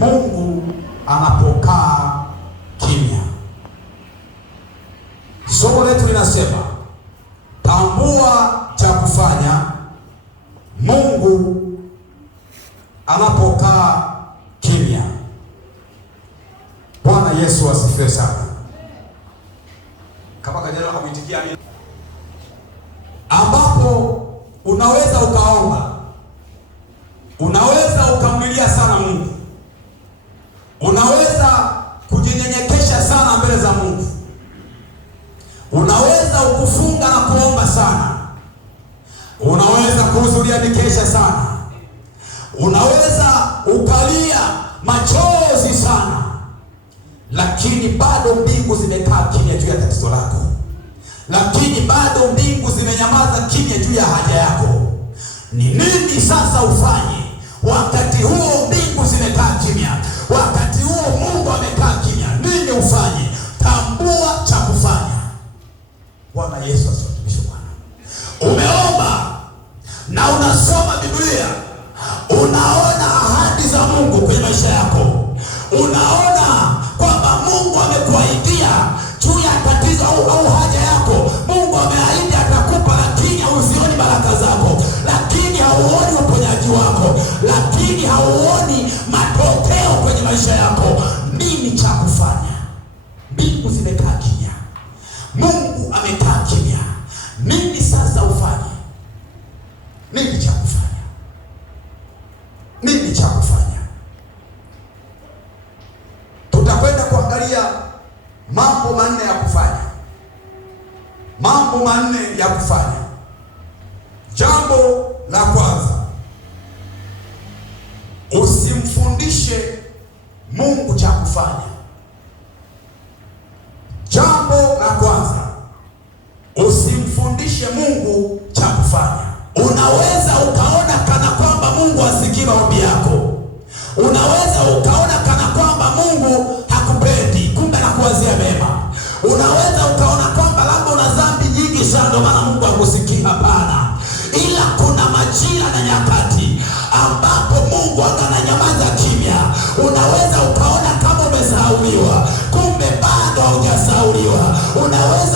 Mungu anapokaa kimya. Somo letu linasema tambua cha kufanya Mungu anapokaa kimya. Bwana Yesu asifiwe sana. Kama kajana kuitikia amina. Ambapo unaweza ukaomba, unaweza ukamlilia sana Mungu, unaweza kujinyenyekesha sana mbele za Mungu, unaweza ukufunga na kuomba sana, unaweza kuhudhuria mikesha sana, unaweza ukalia machozi sana, lakini bado mbingu zimekaa kimya juu ya tatizo lako, lakini bado mbingu zimenyamaza kimya juu ya haja yako. Ni nini sasa ufanye wakati huo mbingu zimekaa kimya, wakati huo Mungu amekaa kimya? Nini ufanye? Tambua cha kufanya. Bwana Yesu asifiwe. Bwana, umeomba na unasoma Biblia, unaona ahadi za Mungu kwenye maisha yako, unaona kwamba Mungu amekuahidia juu ya tatizo au haja yako. Mungu ameahidi atakupa, lakini hauzioni baraka zako, lakini hauoni uponyaji wako, lakini hauoni matokeo kwenye maisha yako. Nini cha kufanya? Mbingu zimekaa kimya, Mungu amekaa kimya. Nini sasa ufanye? Nini cha kufanya? Nini cha kufanya? Tutakwenda kuangalia mambo manne ya kufanya. Mambo manne ya kufanya. Jambo la kwanza, usimfundishe Mungu cha kufanya. Jambo la kwanza, usimfundishe Mungu cha kufanya. Unaweza ukaona kana kwamba Mungu hasikii maombi yako. Unaweza ukaona kana kwamba Mungu hakupendi, kumbe anakuwazia mema. Unaweza ukaona kwamba labda una dhambi nyingi sana ndio maana Mungu hakusikii. Hapana. Ila kuna majira na nyakati ambapo Mungu ananyamaza kimya. Unaweza ukaona kama umesahauliwa, kumbe bado haujasahauliwa. Unaweza